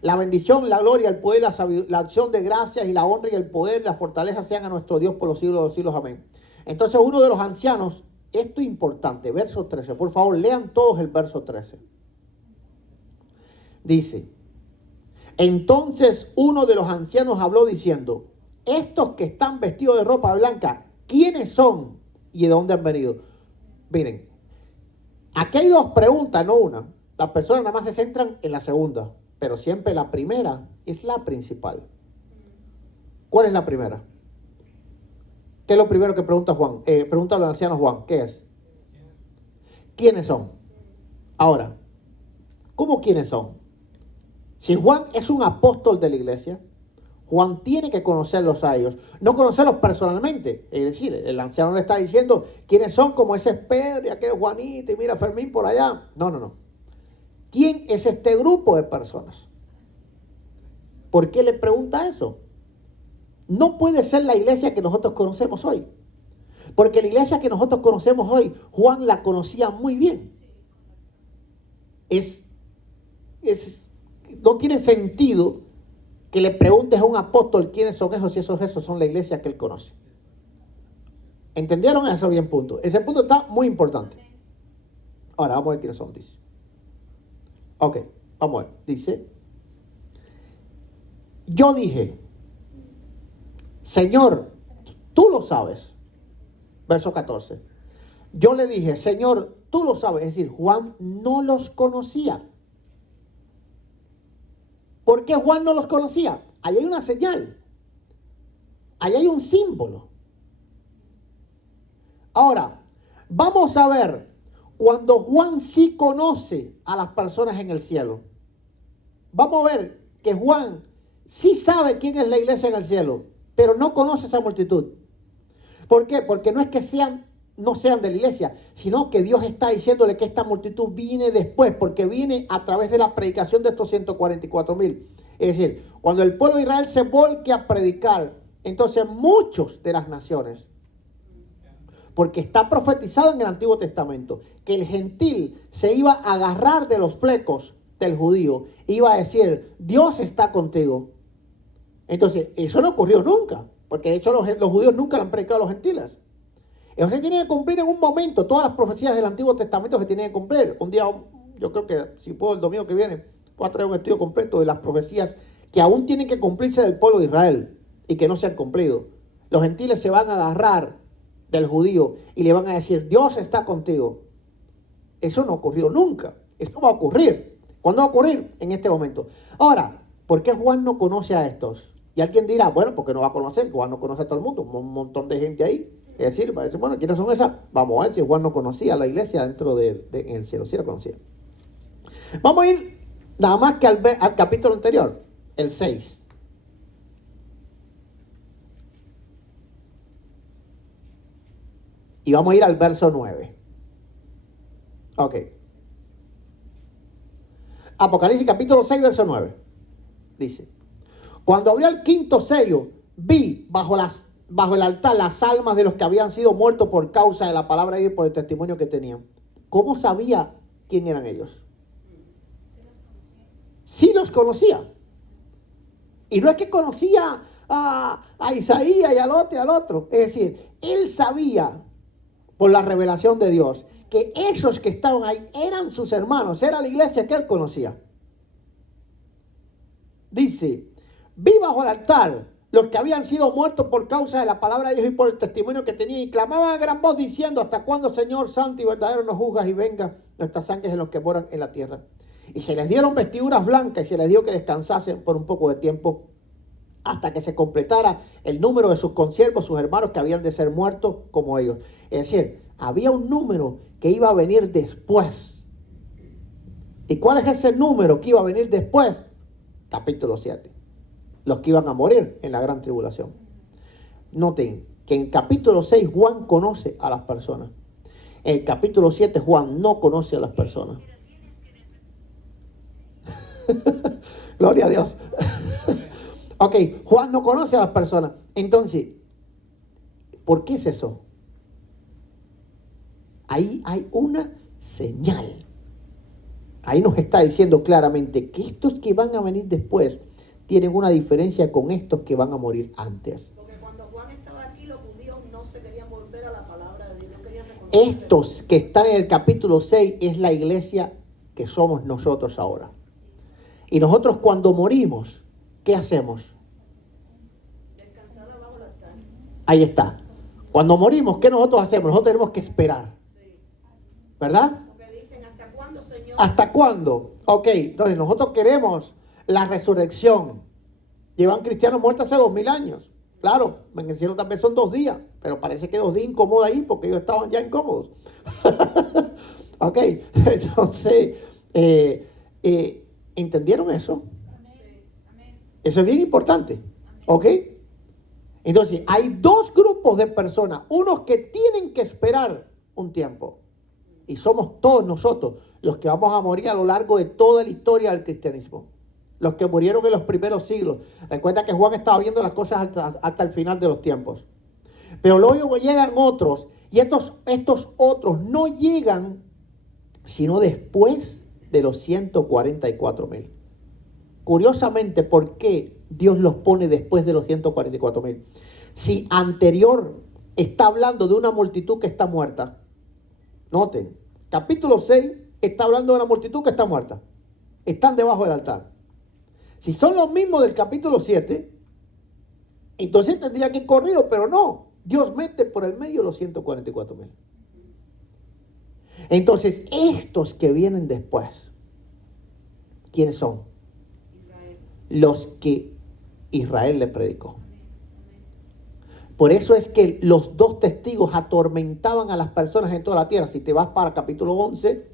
La bendición, la gloria, el poder, la acción de gracias y la honra y el poder, la fortaleza sean a nuestro Dios por los siglos de los siglos. Amén. Entonces uno de los ancianos, esto es importante, verso 13, por favor, lean todos el verso 13. Dice, entonces uno de los ancianos habló diciendo, estos que están vestidos de ropa blanca, ¿quiénes son y de dónde han venido? Miren, aquí hay 2 preguntas, no una. Las personas nada más se centran en la segunda, pero siempre la primera es la principal. ¿Cuál es la primera? ¿Qué es lo primero que pregunta Juan? Pregunta a los ancianos Juan, ¿qué es? ¿Quiénes son? Ahora, ¿cómo quiénes son? Si Juan es un apóstol de la iglesia, Juan tiene que conocerlos a ellos, no conocerlos personalmente. Es decir, el anciano le está diciendo quiénes son, como ese es Pedro y aquel Juanito y mira Fermín por allá. No. ¿Quién es este grupo de personas? ¿Por qué le pregunta eso? No puede ser la iglesia que nosotros conocemos hoy. Porque la iglesia que nosotros conocemos hoy, Juan la conocía muy bien. No tiene sentido que le preguntes a un apóstol quiénes son esos, si esos son la iglesia que él conoce. ¿Entendieron eso bien? Punto. Ese punto está muy importante. Ahora vamos a ver quiénes son, dice. Ok, vamos a ver. Dice, yo dije, Señor, tú lo sabes. Verso 14. Yo le dije, Señor, tú lo sabes. Es decir, Juan no los conocía. ¿Por qué Juan no los conocía? Ahí hay una señal. Ahí hay un símbolo. Ahora, vamos a ver cuando Juan sí conoce a las personas en el cielo. Vamos a ver que Juan sí sabe quién es la iglesia en el cielo, pero no conoce esa multitud. ¿Por qué? Porque no es que no sean de la iglesia, sino que Dios está diciéndole que esta multitud viene después, porque viene a través de la predicación de estos 144,000. Es decir, cuando el pueblo de Israel se volque a predicar, entonces muchos de las naciones, porque está profetizado en el Antiguo Testamento, que el gentil se iba a agarrar de los flecos del judío, iba a decir, Dios está contigo. Entonces, eso no ocurrió nunca, porque de hecho los judíos nunca le han predicado a los gentiles. Entonces tienen que cumplir en un momento todas las profecías del Antiguo Testamento que tienen que cumplir. Un día, yo creo que si puedo el domingo que viene, voy a traer un estudio completo de las profecías que aún tienen que cumplirse del pueblo de Israel y que no se han cumplido. Los gentiles se van a agarrar del judío y le van a decir, Dios está contigo. Eso no ocurrió nunca. Esto va a ocurrir. ¿Cuándo va a ocurrir? En este momento. Ahora, ¿por qué Juan no conoce a estos? Y alguien dirá, bueno, porque no va a conocer. Juan no conoce a todo el mundo, un montón de gente ahí. Es decir, va a decir, bueno, ¿quiénes son esas? Vamos a ver si Juan no conocía a la iglesia dentro en el cielo. Sí la conocía. Vamos a ir nada más que al capítulo anterior, el 6. Y vamos a ir al verso 9. Ok. Apocalipsis capítulo 6, verso 9. Dice, cuando abrió el quinto sello, vi bajo el altar las almas de los que habían sido muertos por causa de la palabra de Dios y por el testimonio que tenían. ¿Cómo sabía quién eran ellos? Sí los conocía. Y no es que conocía a Isaías y al otro y al otro. Es decir, él sabía por la revelación de Dios que esos que estaban ahí eran sus hermanos, era la iglesia que él conocía. Dice, vi bajo el altar los que habían sido muertos por causa de la palabra de Dios y por el testimonio que tenían, y clamaban a gran voz diciendo, ¿hasta cuándo, Señor santo y verdadero, nos juzgas y venga nuestras sangres en los que moran en la tierra? Y se les dieron vestiduras blancas y se les dio que descansasen por un poco de tiempo hasta que se completara el número de sus consiervos, sus hermanos que habían de ser muertos como ellos. Es decir, había un número que iba a venir después. ¿Y cuál es ese número que iba a venir después? Capítulo 7. Los que iban a morir en la gran tribulación. Noten que en capítulo 6 Juan conoce a las personas. En el capítulo 7 Juan no conoce a las personas. Gloria a Dios. Ok, Juan no conoce a las personas. Entonces, ¿por qué es eso? Ahí hay una señal. Ahí nos está diciendo claramente que estos que van a venir después tienen una diferencia con estos que van a morir antes. Porque cuando Juan estaba aquí, los judíos no se querían volver a la palabra de Dios, no querían reconocer. Estos que están en el capítulo 6 es la iglesia que somos nosotros ahora. Y nosotros cuando morimos, ¿qué hacemos? Descansar abajo del altar. Ahí está. Cuando morimos, ¿qué nosotros hacemos? Nosotros tenemos que esperar. Sí. ¿Verdad? Porque dicen, ¿hasta cuándo, Señor? ¿Hasta cuándo? Ok, entonces nosotros queremos la resurrección. Llevan cristianos muertos hace 2000 años. Claro, en el cielo también son 2 días, pero parece que 2 días incomoda ahí porque ellos estaban ya incómodos. Ok, entonces, ¿entendieron eso? Eso es bien importante. ¿Ok? Entonces, hay 2 grupos de personas. Unos que tienen que esperar un tiempo. Y somos todos nosotros los que vamos a morir a lo largo de toda la historia del cristianismo. Los que murieron en los primeros siglos. Recuerda que Juan estaba viendo las cosas hasta el final de los tiempos. Pero luego llegan otros. Y estos otros no llegan sino después de los 144,000. Curiosamente, ¿por qué Dios los pone después de los 144,000? Si anterior está hablando de una multitud que está muerta. Noten, Capítulo 6 está hablando de una multitud que está muerta. Están debajo del altar. Si son los mismos del capítulo 7, entonces tendría que ir corrido, pero no. Dios mete por el medio los 144,000. Entonces, estos que vienen después, ¿quiénes son? Israel. Los que Israel le predicó. Por eso es que los dos testigos atormentaban a las personas en toda la tierra. Si te vas para el capítulo 11,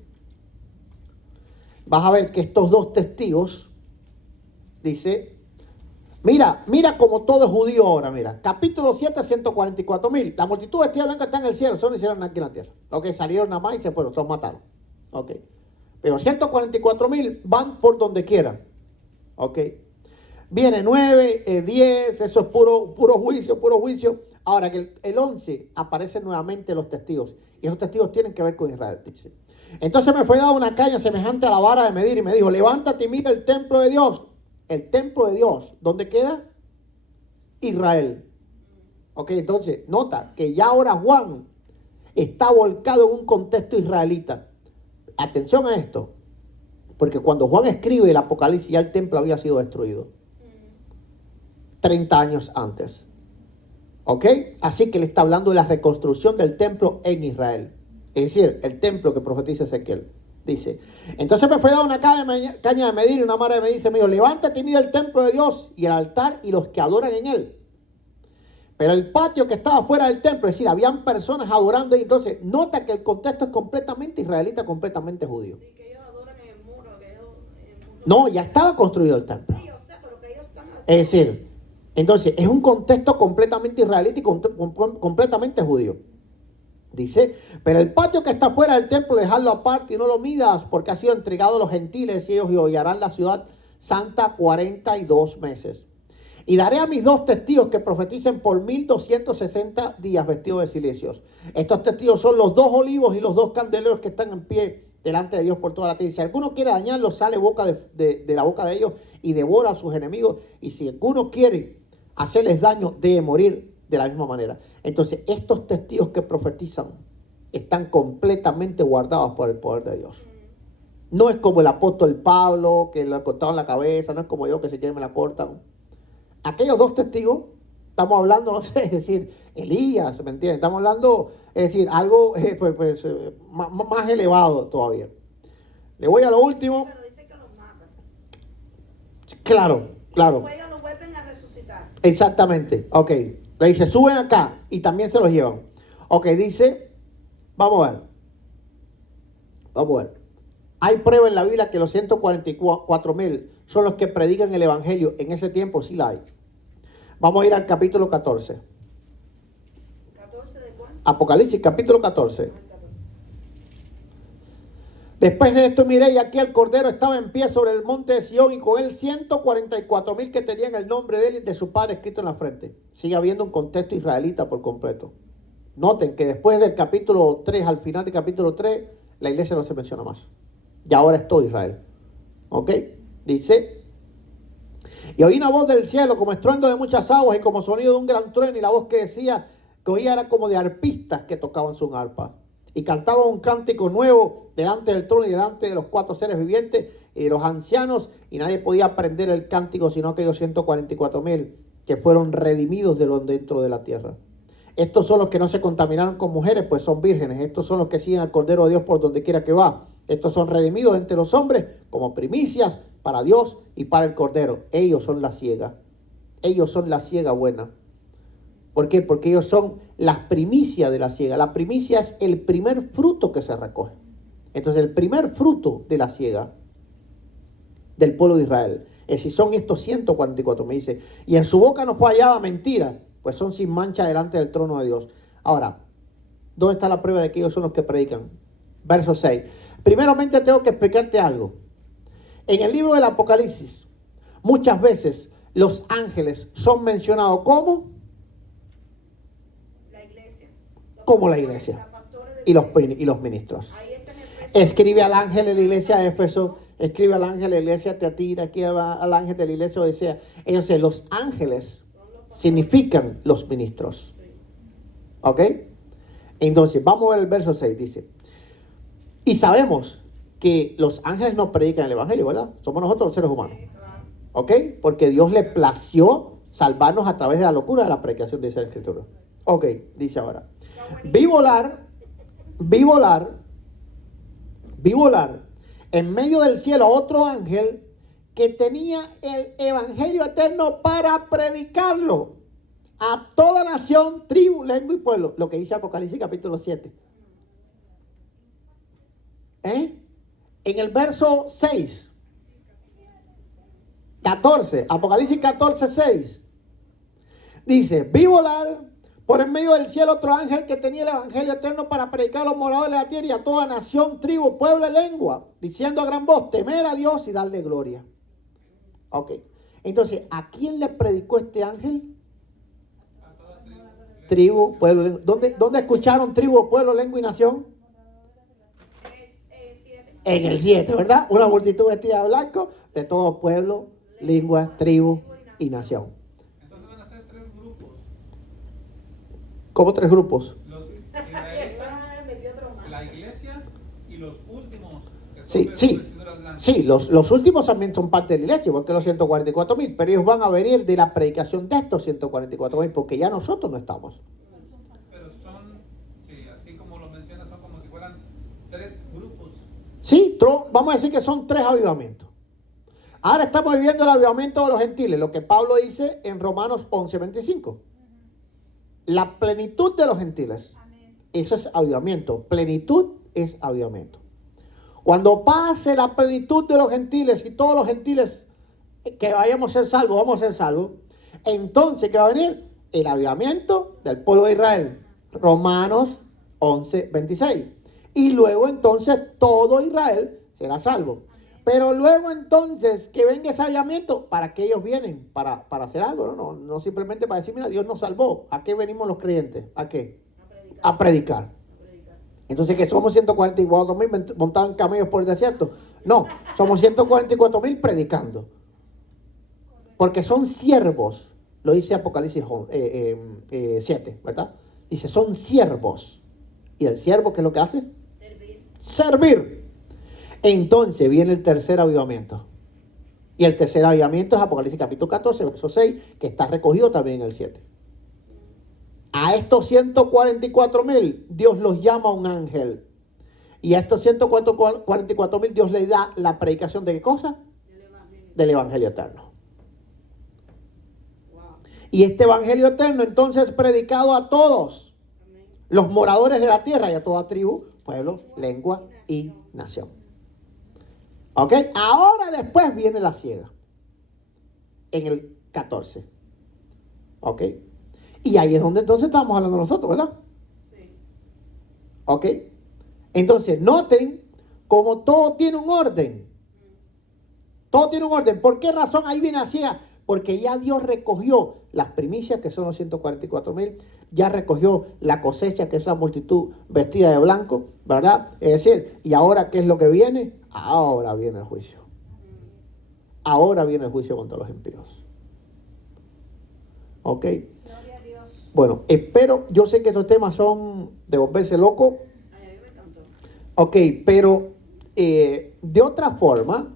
vas a ver que estos dos testigos, dice, mira como todo es judío ahora, mira. Capítulo 7, 144,000. La multitud de tierra blanca está en el cielo, solo hicieron aquí en la tierra. Ok, salieron nada más y se fueron, los mataron. Ok. Pero 144,000 van por donde quieran. Ok. Viene 9, 10, eso es puro juicio. Ahora que el 11 aparecen nuevamente los testigos. Y esos testigos tienen que ver con Israel, dice. Entonces me fue dada una caña semejante a la vara de medir y me dijo, levántate y mira el templo de Dios. El templo de Dios, ¿dónde queda? Israel. Ok, entonces nota que ya ahora Juan está volcado en un contexto israelita. Atención a esto, porque cuando Juan escribe el Apocalipsis ya el templo había sido destruido. 30 años antes. ¿Ok? Así que le está hablando de la reconstrucción del templo en Israel. Es decir, el templo que profetiza Ezequiel. Dice, entonces me fue dada una caña de medir y una vara de medir. Se me dijo, levántate y mide el templo de Dios y el altar y los que adoran en él. Pero el patio que estaba fuera del templo, es decir, habían personas adorando ahí. Entonces, nota que el contexto es completamente israelita, completamente judío. Sí, que ellos adoran en el muro. No, ya estaba construido el templo. Sí, yo sé, pero que ellos están... Es decir, entonces es un contexto completamente israelita y completamente judío. Dice, pero el patio que está fuera del templo, dejarlo aparte y no lo midas, porque ha sido entregado a los gentiles y ellos hollarán la ciudad santa 42 meses. Y daré a mis dos testigos que profeticen por 1260 días vestidos de cilicios. Estos testigos son los dos olivos y los dos candeleros que están en pie delante de Dios por toda la tierra. Si alguno quiere dañarlos, sale boca de la boca de ellos y devora a sus enemigos. Y si alguno quiere hacerles daño, debe morir de la misma manera. Entonces, estos testigos que profetizan están completamente guardados por el poder de Dios. No es como el apóstol Pablo, que le cortaron la cabeza, no es como yo, que si quieren me la cortan. Aquellos dos testigos, estamos hablando, no sé, es decir, Elías, ¿me entienden? Estamos hablando, es decir, algo más elevado todavía. Le voy a lo último. Pero dice que los matan. Claro. Después ellos los vuelven a resucitar. Exactamente, ok. Le dice, suben acá y también se los llevan. Ok, dice, vamos a ver. Hay prueba en la Biblia que los 144,000 son los que predican el Evangelio. En ese tiempo sí la hay. Vamos a ir al capítulo 14. ¿14 de cuál? Apocalipsis, capítulo 14. El 14. Después de esto miré y aquí el Cordero estaba en pie sobre el monte de Sión y con él 144,000 que tenían el nombre de él y de su padre escrito en la frente. Sigue habiendo un contexto israelita por completo. Noten que después del capítulo 3, al final del capítulo 3, la iglesia no se menciona más. Y ahora es todo Israel. ¿Ok? Dice, y oí una voz del cielo como estruendo de muchas aguas y como sonido de un gran trueno, y la voz que decía, que oía era como de arpistas que tocaban sus arpas. Y cantaban un cántico nuevo delante del trono y delante de los 4 seres vivientes y de los ancianos, y nadie podía aprender el cántico sino aquellos 144,000 que fueron redimidos de lo dentro de la tierra. Estos son los que no se contaminaron con mujeres, pues son vírgenes. Estos son los que siguen al Cordero de Dios por donde quiera que va. Estos son redimidos entre los hombres como primicias para Dios y para el Cordero. Ellos son la siega. Ellos son la siega buena. ¿Por qué? Porque ellos son las primicias de la siega. La primicia es el primer fruto que se recoge. Entonces, el primer fruto de la siega del pueblo de Israel. Es decir, son estos 144, me dice. Y en su boca no fue hallada mentira, pues son sin mancha delante del trono de Dios. Ahora, ¿dónde está la prueba de que ellos son los que predican? Verso 6. Primeramente tengo que explicarte algo. En el libro del Apocalipsis, muchas veces los ángeles son mencionados como La iglesia. Como la iglesia. Y los ministros. Ahí está en Efesios. Escribe al ángel de la iglesia de Éfeso, escribe al ángel de la iglesia de Teatira, aquí va al ángel de la iglesia de Odisea. Entonces, los ángeles significan los ministros. ¿Ok? Entonces, vamos a ver el verso 6, dice. Y sabemos que los ángeles no predican el evangelio, ¿verdad? Somos nosotros los seres humanos. ¿Ok? Porque Dios le plació salvarnos a través de la locura de la predicación, dice la Escritura. Ok, dice ahora. Vi volar en medio del cielo a otro ángel que tenía el evangelio eterno para predicarlo a toda nación, tribu, lengua y pueblo. Lo que dice Apocalipsis capítulo 7. En el verso 6. 14. Apocalipsis 14, 6. Dice, vi volar por en medio del cielo otro ángel que tenía el evangelio eterno para predicar a los moradores de la tierra y a toda nación, tribu, pueblo y lengua, diciendo a gran voz, temer a Dios y darle gloria. Ok. Entonces, ¿a quién le predicó este ángel? Tribu, pueblo, lengua. ¿Dónde escucharon tribu, pueblo, lengua y nación? En el 7, ¿verdad? Una multitud vestida de blanco de todo pueblo, lengua, tribu y nación. Entonces van a ser 3 grupos. ¿Cómo 3 grupos? Los israelitas, la iglesia y los últimos. Que son Sí, de sí. vestiduras blancas. Sí, los últimos también son parte de la iglesia, porque los 144,000, pero ellos van a venir de la predicación de estos 144,000, porque ya nosotros no estamos. Pero son, sí, así como lo mencionas, son como si fueran 3 grupos. Sí, vamos a decir que son 3 avivamientos. Ahora estamos viviendo el avivamiento de los gentiles, lo que Pablo dice en Romanos 11:25. La plenitud de los gentiles. Eso es avivamiento. Plenitud es avivamiento. Cuando pase la plenitud de los gentiles y todos los gentiles que vayamos a ser salvos, vamos a ser salvos, entonces ¿qué va a venir? El avivamiento del pueblo de Israel. Romanos 11:26. Y luego entonces todo Israel será salvo. Pero luego entonces que venga ese avivamiento, ¿para qué ellos vienen? Para hacer algo, no simplemente para decir, mira, Dios nos salvó. ¿A qué venimos los creyentes? ¿A qué? A predicar. Entonces, ¿que somos 144,000 montados en camellos por el desierto? No, somos 144,000 predicando. Porque son siervos. Lo dice Apocalipsis 7, ¿verdad? Dice, son siervos. ¿Y el siervo qué es lo que hace? Servir. Entonces viene el tercer avivamiento. Y el tercer avivamiento es Apocalipsis capítulo 14, verso 6, que está recogido también en el 7. A estos 144,000 Dios los llama un ángel. Y a estos 144,000 Dios les da la predicación de ¿qué cosa? Del evangelio eterno. Y este evangelio eterno entonces es predicado a todos los moradores de la tierra y a toda tribu, pueblo, lengua y nación. ¿Ok? Ahora después viene la ciega. En el 14. ¿Ok? Y ahí es donde entonces estamos hablando nosotros, ¿verdad? Sí. ¿Ok? Entonces, noten cómo todo tiene un orden. Todo tiene un orden. ¿Por qué razón ahí viene la ciega? Porque ya Dios recogió las primicias, que son los 144,000. Ya recogió la cosecha, que es la multitud vestida de blanco, ¿verdad? Es decir, ¿y ahora qué es lo que viene? Ahora viene el juicio. Ahora viene el juicio contra los impíos. ¿Ok? Gloria a Dios. Bueno, espero, yo sé que estos temas son de volverse loco. Ay, a mí me encantó. Ok, pero de otra forma,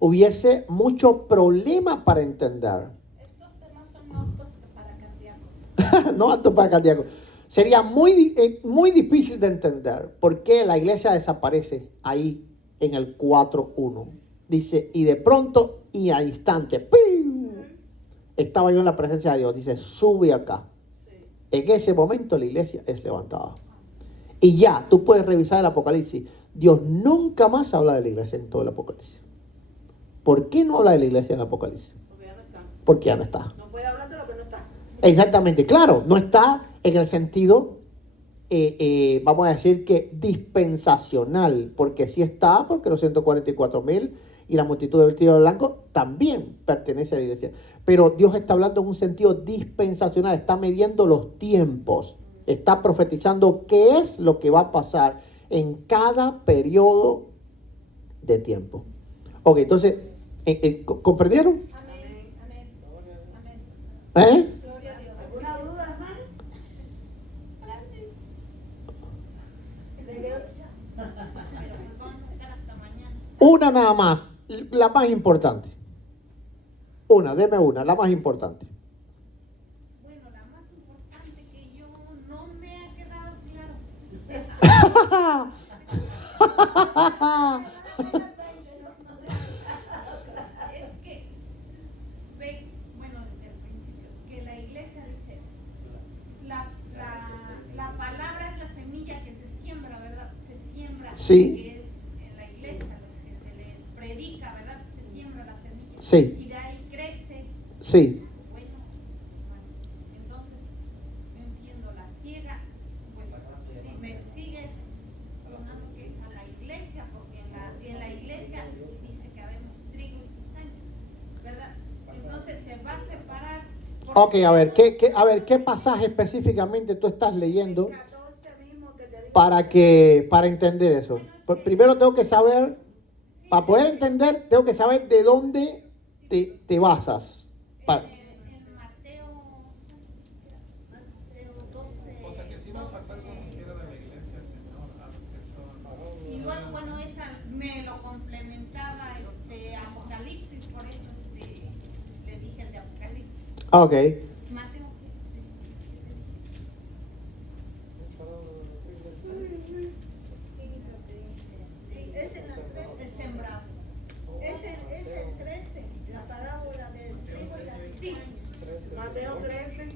hubiese mucho problema para entender. Estos temas son no aptos para cardíacos. No apto para cardíacos. Sería muy difícil de entender por qué la iglesia desaparece ahí en el 4:1. Dice, y de pronto y al instante, ¡piu! Estaba yo en la presencia de Dios. Dice, sube acá. Sí. En ese momento la iglesia es levantada. Y ya, tú puedes revisar el Apocalipsis. Dios nunca más habla de la iglesia en todo el Apocalipsis. ¿Por qué no habla de la iglesia en el Apocalipsis? Porque ya no está. Porque ya no está. No puede hablar de lo que no está. Exactamente, claro, no está en el sentido, vamos a decir que dispensacional, porque sí está, porque los 144,000 y la multitud de vestidos de blanco también pertenece a la iglesia. Pero Dios está hablando en un sentido dispensacional, está midiendo los tiempos, está profetizando qué es lo que va a pasar en cada periodo de tiempo. Ok, entonces, ¿comprendieron? Amén. Amén. Amén. ¿Eh? Gloria a Dios. ¿Alguna duda, hermano? Una nada más, la más importante. Deme una, la más importante. Bueno, la más importante que yo no me ha quedado claro. Es que, bueno, desde el principio, que la iglesia dice, la palabra es la semilla que se siembra, ¿verdad? Se siembra, Sí. que es en la iglesia, lo que se le predica, ¿verdad? Se siembra la semilla. Sí. Y de ahí crece. Sí. Bueno, entonces, yo entiendo la ciega, pues si me sigues sonando que es a la iglesia, porque en la iglesia dice que habemos trigo y cizaña, ¿verdad? Entonces se va a separar. Ok, a ver, ¿qué pasaje específicamente tú estás leyendo 14 mismo que te digo. para entender eso? Pues primero tengo que saber, para poder entender, tengo que saber de dónde te basas. En Mateo 12. O sea que sí va a faltar como quiera de la iglesia el Señor, a los que son. Y luego, bueno, esa me lo complementaba Apocalipsis, por eso le dije el de Apocalipsis. Ok. Mateo. Sí, es en la 13. El sembrado. Es el 13, la parábola del trigo y la Sí. cizaña. Mateo 13.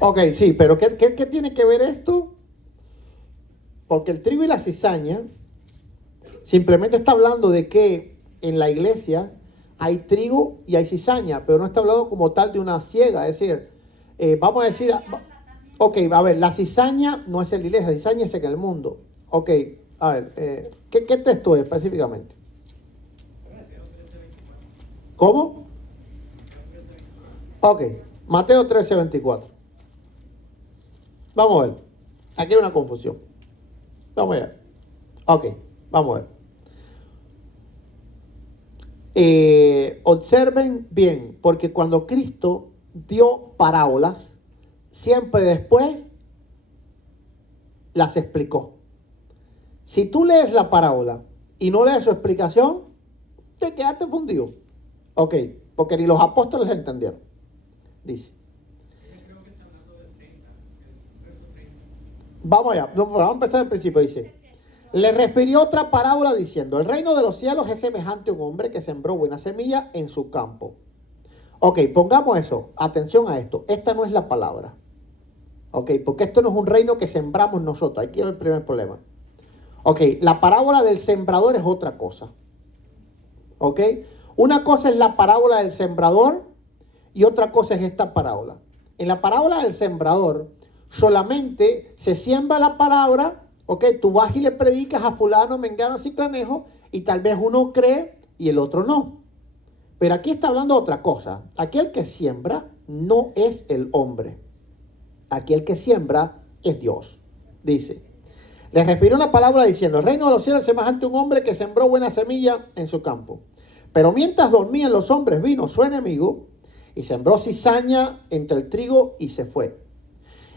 Ok, sí, pero ¿qué tiene que ver esto? Porque el trigo y la cizaña simplemente está hablando de que en la iglesia hay trigo y hay cizaña, pero no está hablando como tal de una siega. Es decir, vamos a decir, ok, a ver, la cizaña no es en la iglesia, la cizaña es en el mundo. Ok, a ver, ¿qué texto es específicamente? ¿Cómo? Ok, Mateo 13:24. Vamos a ver. Aquí hay una confusión. Vamos a ver. Ok, vamos a ver. Observen bien, porque cuando Cristo dio parábolas, siempre después las explicó. Si tú lees la parábola y no lees su explicación, te quedaste fundido. Ok, porque ni los apóstoles entendieron. Dice. Vamos allá, vamos a empezar al principio. Dice, le refirió otra parábola diciendo, el reino de los cielos es semejante a un hombre que sembró buena semilla en su campo. Ok, pongamos eso, atención a esto, esta no es la palabra. Ok, porque esto no es un reino que sembramos nosotros, aquí es el primer problema. Ok, la parábola del sembrador es otra cosa. Ok, una cosa es la parábola del sembrador y otra cosa es esta parábola. En la parábola del sembrador solamente se siembra la palabra, ok, tú vas y le predicas a fulano, mengano, ciclanejo, y tal vez uno cree y el otro no. Pero aquí está hablando de otra cosa. Aquí el que siembra no es el hombre. Aquí el que siembra es Dios. Dice, le refirió una palabra diciendo, el reino de los cielos es semejante a un hombre que sembró buena semilla en su campo. Pero mientras dormían los hombres, vino su enemigo y sembró cizaña entre el trigo y se fue.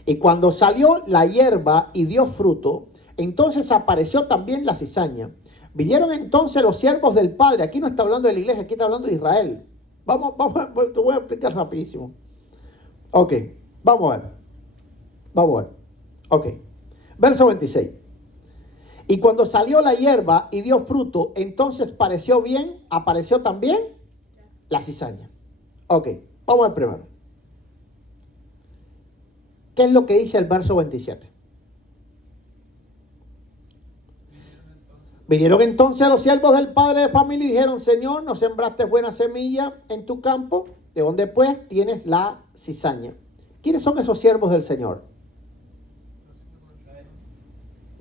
Y cuando salió la hierba y dio fruto, entonces apareció también la cizaña. Vinieron entonces los siervos del Padre. Aquí no está hablando de la iglesia, aquí está hablando de Israel. Te voy a explicar rapidísimo. Ok, vamos a ver. Ok, verso 26. Y cuando salió la hierba y dio fruto, entonces apareció también la cizaña. Ok, vamos a ver primero. ¿Qué es lo que dice el verso 27? Vinieron entonces los siervos del padre de familia y dijeron, Señor, nos sembraste buena semilla en tu campo, de donde pues tienes la cizaña. ¿Quiénes son esos siervos del Señor?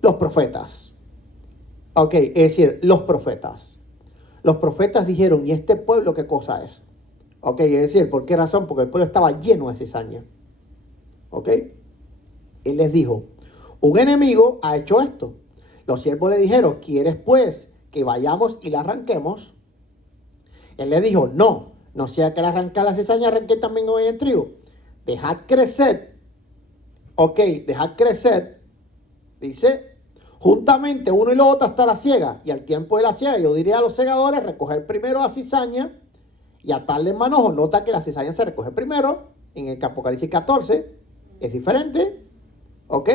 Los profetas. Ok, es decir, los profetas. Los profetas dijeron, ¿y este pueblo qué cosa es? Ok, es decir, ¿por qué razón? Porque el pueblo estaba lleno de cizaña. Ok, él les dijo, un enemigo ha hecho esto. Los siervos le dijeron, ¿quieres pues que vayamos y la arranquemos? Él le dijo, no sea que al arrancar la cizaña arranque también hoy el trigo. Dejad crecer ok, dejar crecer, dice, juntamente uno y lo otro hasta la siega. Y al tiempo de la siega, yo diría a los segadores, recoger primero la cizaña y atarle en manojo. Nota que la cizaña se recoge primero. En el Apocalipsis 14 es diferente, ok,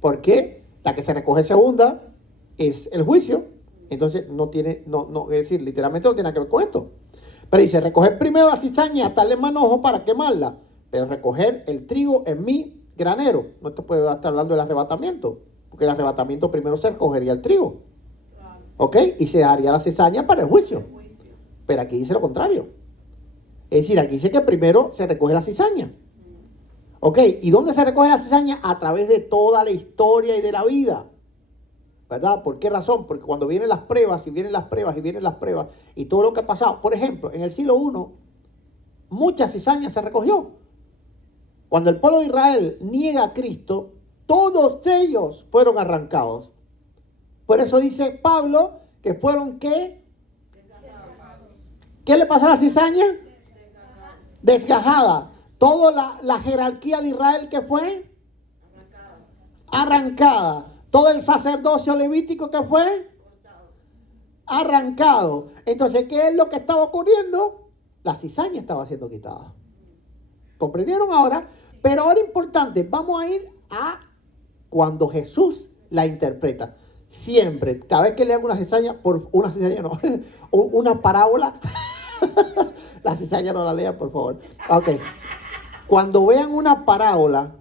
porque la que se recoge segunda es el juicio. Entonces no tiene, es decir, literalmente no tiene nada que ver con esto. Pero dice, recoger primero la cizaña y atarle en manojo para quemarla. Pero recoger el trigo en mi granero. No te puede estar hablando del arrebatamiento, porque el arrebatamiento primero se recogería el trigo. ¿Ok? Y se daría la cizaña para el juicio. Pero aquí dice lo contrario. Es decir, aquí dice que primero se recoge la cizaña. ¿Ok? ¿Y dónde se recoge la cizaña? A través de toda la historia y de la vida. ¿Verdad? ¿Por qué razón? Porque cuando vienen las pruebas, y vienen las pruebas, y vienen las pruebas, y todo lo que ha pasado. Por ejemplo, en el siglo I, mucha cizaña se recogió. Cuando el pueblo de Israel niega a Cristo, todos ellos fueron arrancados. Por eso dice Pablo que fueron ¿qué? ¿Qué le pasó a la cizaña? Desgajada. Toda la jerarquía de Israel que fue arrancada. Todo el sacerdocio levítico que fue arrancado. Entonces, ¿qué es lo que estaba ocurriendo? La cizaña estaba siendo quitada. ¿Comprendieron ahora? Pero ahora importante, vamos a ir a cuando Jesús la interpreta. Siempre, cada vez que lean una cizaña, una parábola, la cizaña no la lean, por favor. Ok. Cuando vean una parábola,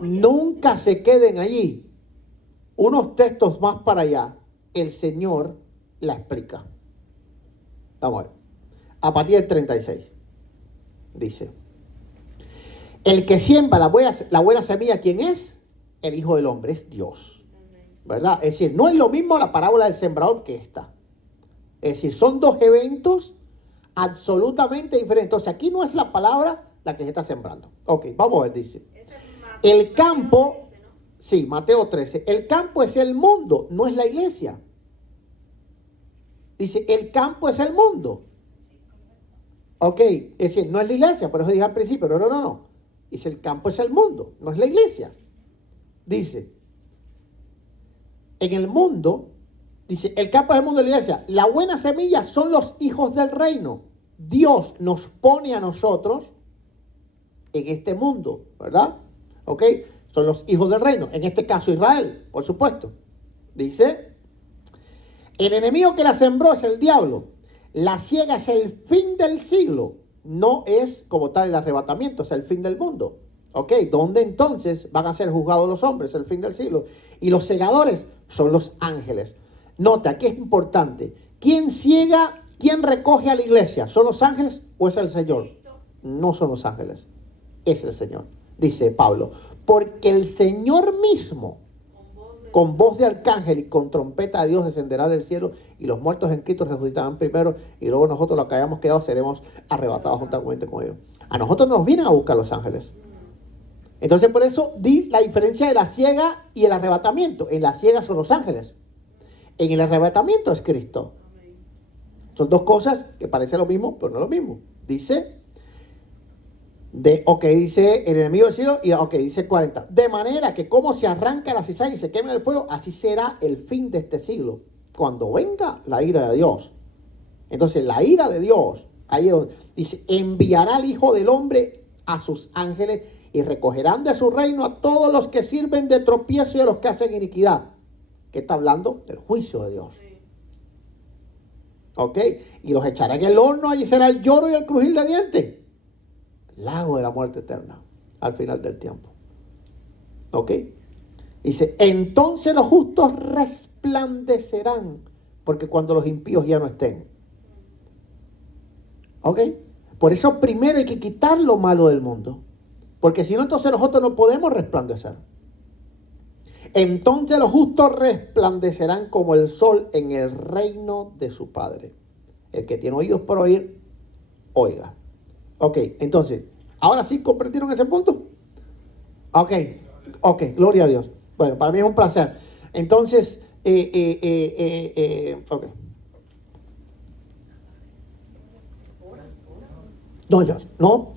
nunca se queden allí. Unos textos más para allá, el Señor la explica. Vamos a ver. A partir del 36. Dice: el que siembra la buena semilla, ¿quién es? El Hijo del Hombre, es Dios. ¿Verdad? Es decir, no es lo mismo la parábola del sembrador que esta. Es decir, son dos eventos absolutamente diferentes. O sea, aquí no es la palabra la que se está sembrando. Ok, vamos a ver, dice. El campo, sí, Mateo 13. El campo es el mundo, no es la iglesia. Dice, el campo es el mundo. Ok, es decir, no es la iglesia, por eso dije al principio, no. Dice, el campo es el mundo, no es la iglesia. Dice, en el mundo, dice, el campo es el mundo de la iglesia. La buena semilla son los hijos del reino. Dios nos pone a nosotros en este mundo, ¿verdad? Ok, son los hijos del reino. En este caso Israel, por supuesto. Dice, el enemigo que la sembró es el diablo. La siega es el fin del siglo. No es como tal el arrebatamiento, es el fin del mundo. Ok, ¿dónde entonces van a ser juzgados los hombres? El fin del siglo. Y los segadores son los ángeles. Nota, que es importante. ¿Quién ciega, quién recoge a la iglesia? ¿Son los ángeles o es el Señor? No son los ángeles, es el Señor. Dice Pablo, porque el Señor mismo, con voz de arcángel y con trompeta de Dios, descenderá del cielo, y los muertos en Cristo resucitarán primero, y luego nosotros, los que hayamos quedado, seremos arrebatados juntamente con ellos. A nosotros nos vienen a buscar los ángeles. Entonces, por eso di la diferencia de la ciega y el arrebatamiento. En la ciega son los ángeles, en el arrebatamiento es Cristo. Son dos cosas que parecen lo mismo, pero no lo mismo. Dice, dice el enemigo del cielo, y dice 40. De manera que como se arranca la cizaña y se quema en el fuego, así será el fin de este siglo, cuando venga la ira de Dios. Entonces, la ira de Dios, ahí es donde dice, enviará al Hijo del Hombre a sus ángeles y recogerán de su reino a todos los que sirven de tropiezo y a los que hacen iniquidad. ¿Qué está hablando? Del juicio de Dios. Ok, y los echarán en el horno, allí será el lloro y el crujir de dientes. Lago de la muerte eterna, al final del tiempo. Ok, dice, entonces los justos resplandecerán, porque cuando los impíos ya no estén. Ok, por eso primero hay que quitar lo malo del mundo, porque si no, entonces nosotros no podemos resplandecer. Entonces los justos resplandecerán como el sol en el reino de su Padre. El que tiene oídos para oír, oiga. Ok, entonces, ¿ahora sí comprendieron ese punto? Ok, gloria a Dios. Bueno, para mí es un placer. Entonces, ok. No.